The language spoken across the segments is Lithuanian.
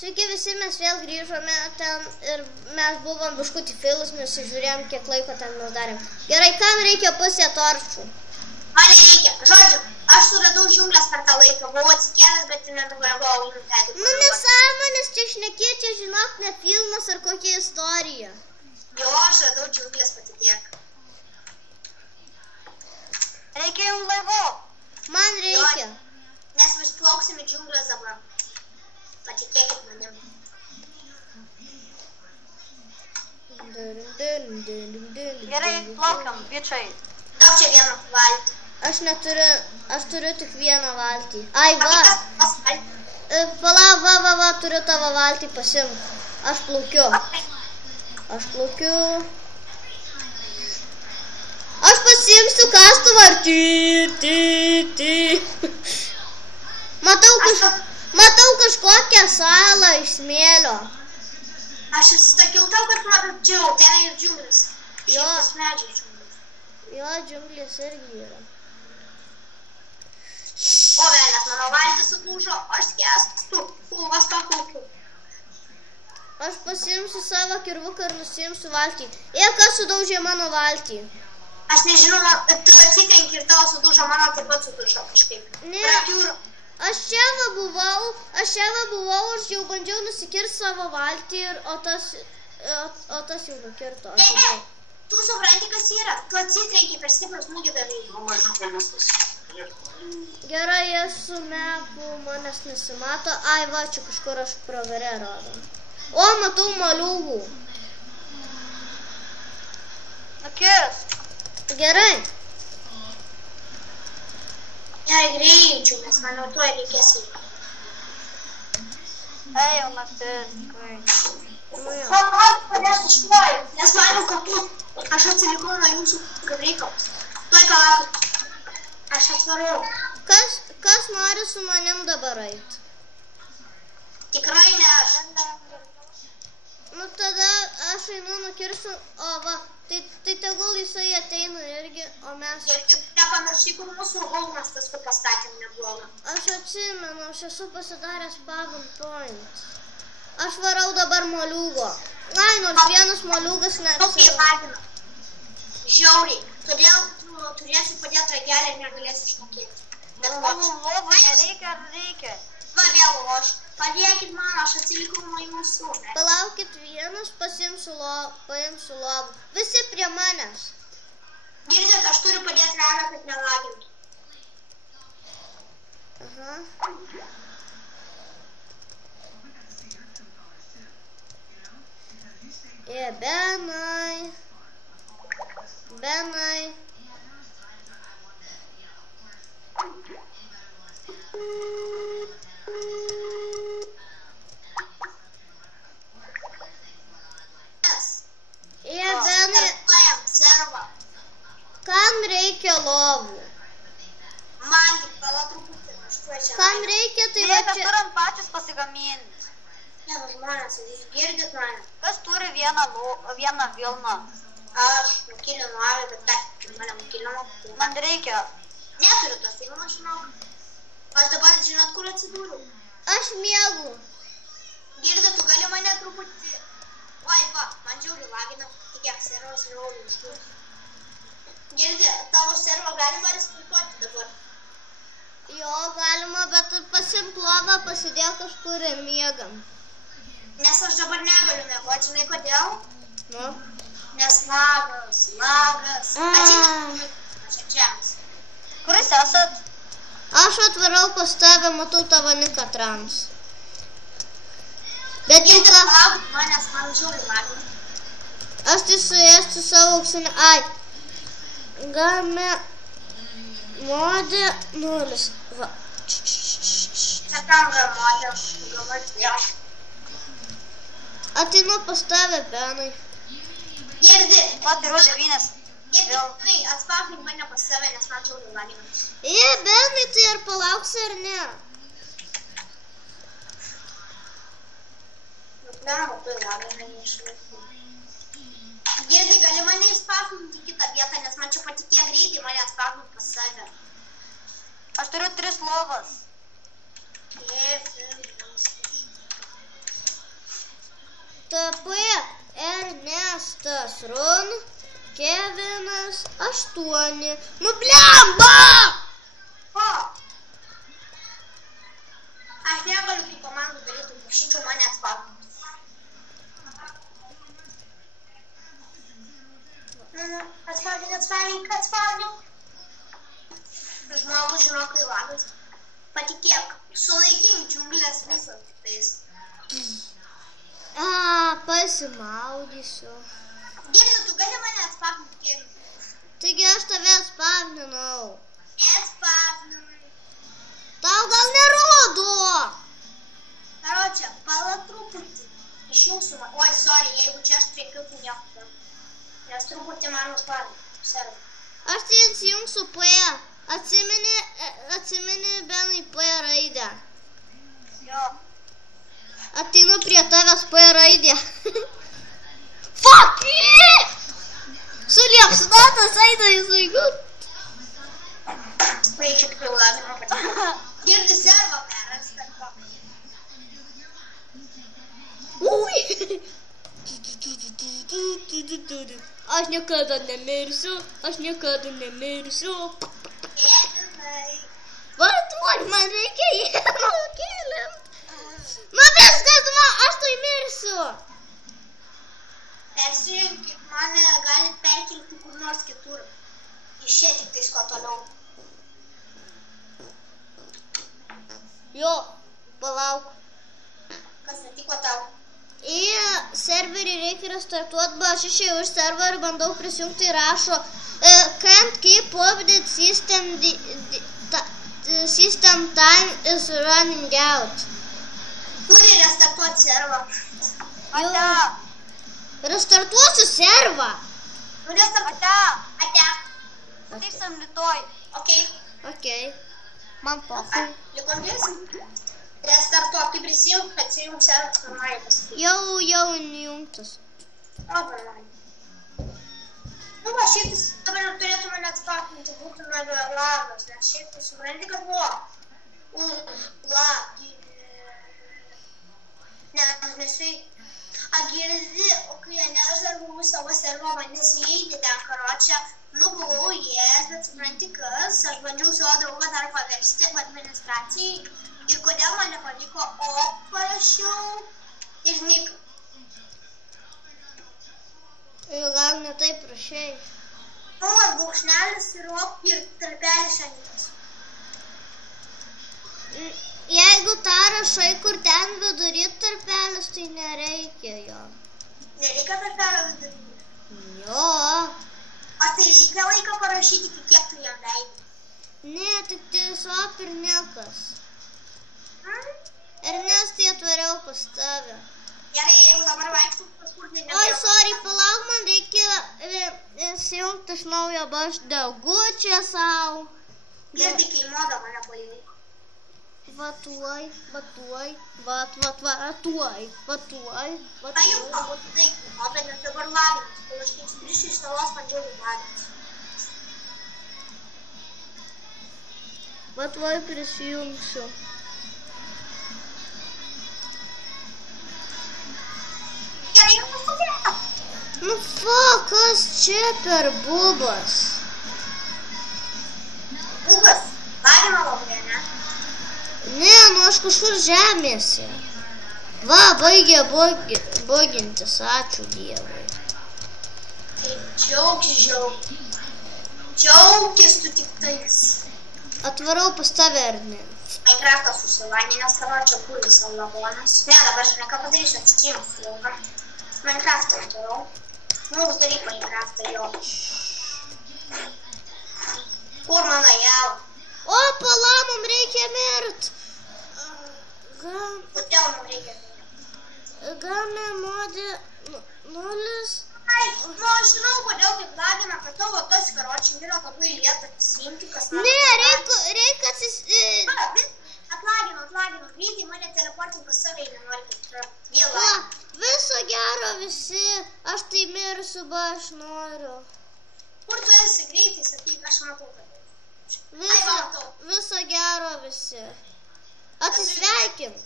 Sveiki visi, mes vėl grįžome ten ir mes buvom biškutį filus, nusižiūrėjom, kiek laiko ten mes darėm. Gerai, kam reikia pusę torčių? Man reikia. Žodžiu, aš suradau džiunglės per tą laiką, buvau atsikėlęs, bet nedabarvau į nuteikį. Nu nesąmonės, čia šnekėti, žinok, ne filmas ar kokia istorija. Jo, aš radau džiunglės, patikėk. Reikia jums laivo. Man reikia. Jo, nes vis plauksim į džiunglės dabar. Patikėkit manim. Gerai, plaukiam, bičiai. Daug čia vieną valtį. Aš turiu tik vieną valtį. Ai, va. Palauk, va, turiu tavo valtį, pasimk. Aš plaukiu. Aš pasiimsiu kastuvą ir Matau kažkokią salą iš smėlio. Aš sakiau tau, kad mačiau, ten ir džiunglės. Jo. Šitas medžiai džiunglės. Jo, džiunglės irgi yra. O velės, mano valtis suklūžo, aš skęstu, kūvas pakulkiu. Aš pasiimsiu savo kirvuką ir nusiimsiu valtį. Kas sudaužė mano valtį? Aš nežinau, tu atsitrenki ir tau sudaužo, mano taip pat sudaužo kažkaip. Ne. Aš čia va buvau, aš jau bandžiau nusikirti savo valtį, o tas jau nukirto. Ne, tu supranti, kas yra. Tu atsitrenki per stiprų smūgį davai. Nu, mažiukai viskas. Gerai, aš su mepu, manęs nesimato. Ai, va, čia kažkur aš pravarę radau. O, matau moliūgų. Nukirst. Gerai. Jei greičiau, nes manau, tuo reikės įvykti. Ei, jau naktis, tikrai. Man padės išpuoju, nes maniau, kad aš atsilikau nuo jūsų kaip reikalas. Tuoj palaukit. Aš atvarau. Kas nori su manim dabar eit? Tikrai ne aš. Nu tada aš einu nukirsiu, o va, tai tegul jisai ateina irgi, o mes... Ir tik nepamiršai, kur mūsų holmas tas, kur pastatėm neblogą. Aš atsimenu, aš esu pasidaręs spawn point. Aš varau dabar moliūgo. Ai, nors vienas moliūgas Tokiai lagina. Žiauriai. Todėl tu turėsi padėti ragelį ir negalėsi išmokėti. Bet Lovų nereikia ar reikia? Va vėl loš. Padėkit man, aš atsilikau nuo jūsų. Palaukit vienas, paimsiu lovų. Visi prie manęs. Girdėt, aš turiu padėti ragą, kad nelagintų. Aha. Benai. Kam reikia lovų? Man tik pala truputį. Kam reikia, tai va Reikia čia... turim pačius pasigaminti. Ne, žmonės, jūs girdit mane. Kas turi vieną vilną? Aš nukilinu avį, bet dar mane nukilinu. Man reikia. Neturiu tos vilnos, žinau. Aš dabar žinot, kur atsidūriau. Aš miegu. Girdit, tu gali mane truputį... Oi, va, man žiauriai lagina. Tikėk, servas žiauriai užduoti. Girdi, tavo servą galima respublikuoti dabar. Jo, galima, bet pasimk lovą, pasidėk kažkur ir miegam. Nes aš dabar negaliu miegoti, žinai kodėl? Nu? Nes lagas. Atsitink, aš atžemas. Kur jūs esat? Aš atvarau pas tave, matau tavo niką trans. Bet jau Girdi, ką... palaukit manęs, man žiauriai lagina. Aš tai suėstu savo auksinį... Ai. Game... Modė 0. Va. Čia kam gamodė, aš. Ateinu pas tave, Benai. Girdi, O, turiu 9. Girdi, atspakink mane pas save, nes man žiauriai lagina. Benai, tai ar palauksi ar ne? Tu lagina neišlaikyti. Girdi, gali mane įspakinti į kitą vietą, nes man čia patikė greitai mane atspakint pas save. Aš turiu 3 lovas. PP, Ernestas, Ron, Kevinas, 8. Nu blemba! Ko? Aš negaliu tų komandų daryti, prašyčiau mane atspausdinti. Atspausdink. Žmogus žino, kai lagas. Patikėk, sulaikink džiunglės visas tiktais. Pasimaudysiu. Girdi, tu gali mane atspausdinti? Taigi aš tave atspausdinau. Atspausdinai. Tau gal nerodo. Karočią, pala truputį. Išjungsiu man. Oi, sorry, jeigu čia aš triekiu, tai nieko. Nes truputį man užpaudė. Aš tai atsijungsiu P. Atsimeni Benai P raidę. Jo. Ateinu prie tavęs P raidė. Fuck yeah! Suliepsnatas eina į saigut. Vaikiai tikrai lazima patikėti. Girdi servo perrasta. Ui! Aš niekada nemirsiu. Ėdinai. Vartuok, man reikia jėmą kilint. Nu viskas, aš tai mirsiu. Persijungkit, mane galit perkelti kur nors kitur. Iš čia tik tais ko toliau. Jo, palauk. Kas nutiko tau? Į serverį reikia restartuoti, bet aš išėjau iš serverio, bandau prisijungti ir rašo can't keep up the system time is running out. Turi restartuoti servą. Jo. Restartuosiu servą. Nu restartuoti. Ate. Sutiksim rytoj. Okei. Man pofai. Likom dėsim. Restartuok, kai prisijung, atsijung servą, normaliai pasakyti. Jau įjungtas. O, normaliai. Nu va, šiaip jis dabar turėtų mane atspausdinti, būtų lagas, nes šiaip tu supranti, kad buvo. Nesvei. Girdi, o kai aš dar buvau savo servo, vandės įeiti ten, karočią, nu buvau įėjęs, bet supranti kas, aš bandžiau savo draugą dar paversti administracijai ir kodėl man nepavyko, parašiau ir nik. Gal ne taip prašai. Brūkšnelis ir ir tarpelis šanikas. Jeigu tą rašai, kur ten vidury tarpelis, tai nereikia jo. Nereikia tarpelio vidury? Jo. O tai reikia laiką parašyti, kiek tu jam leidai? Ne, tik tiesiog ir niekas. Ernestai atvariau pas tave. Gerai, jeigu dabar vaikštų kažkur, tai nebėra. Oi, sorry, palauk, man reikia įsijungti iš naujo, aš degučią savo. Girdi, kai moda mane paėmė. Vatuoj. Tai jau pabūtinai moda, nes dabar lavinis, kol aš kaip skrišiu iš salos, man džiaugiu lavinis. Vatuoj prisijungsiu. Gerai, jau pasakė. Nu, kas čia per bubas? Bubas, lavino labai, ne? Ne, nu aš kažkur žemėse. Va, baigė bogintis, ačiū Dievui. Tai džiaugis tu tik tais. Atvarau pas tave, ar ne? Minecraft'ą susilainė, nes karočią kūrė savo lavonas. Ne, dabar žinai, ką padarysiu, atsijungs laugą. Minecraft'ą atvarau. Nu, uždaryk Minecraft'ą jo. Kur mano jėla? O, pala, mums reikia mirt. Kodėl mums reikia mirt? Gal nemodė 0? Ai, nu aš žinau, kodėl taip lagina, kad tavo tas karočiai yra labai lieta atsijimti, kas man... Ne, reikia Atlagino, greitai mane teleportink pas save, nenori, kad vėl lagina. Viso gero visi, aš tai mirsiu, aš noriu. Kur tu esi greitai, sakyk, aš matau, kad... Viso gero visi. Atsisveikink.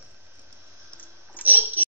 Iki.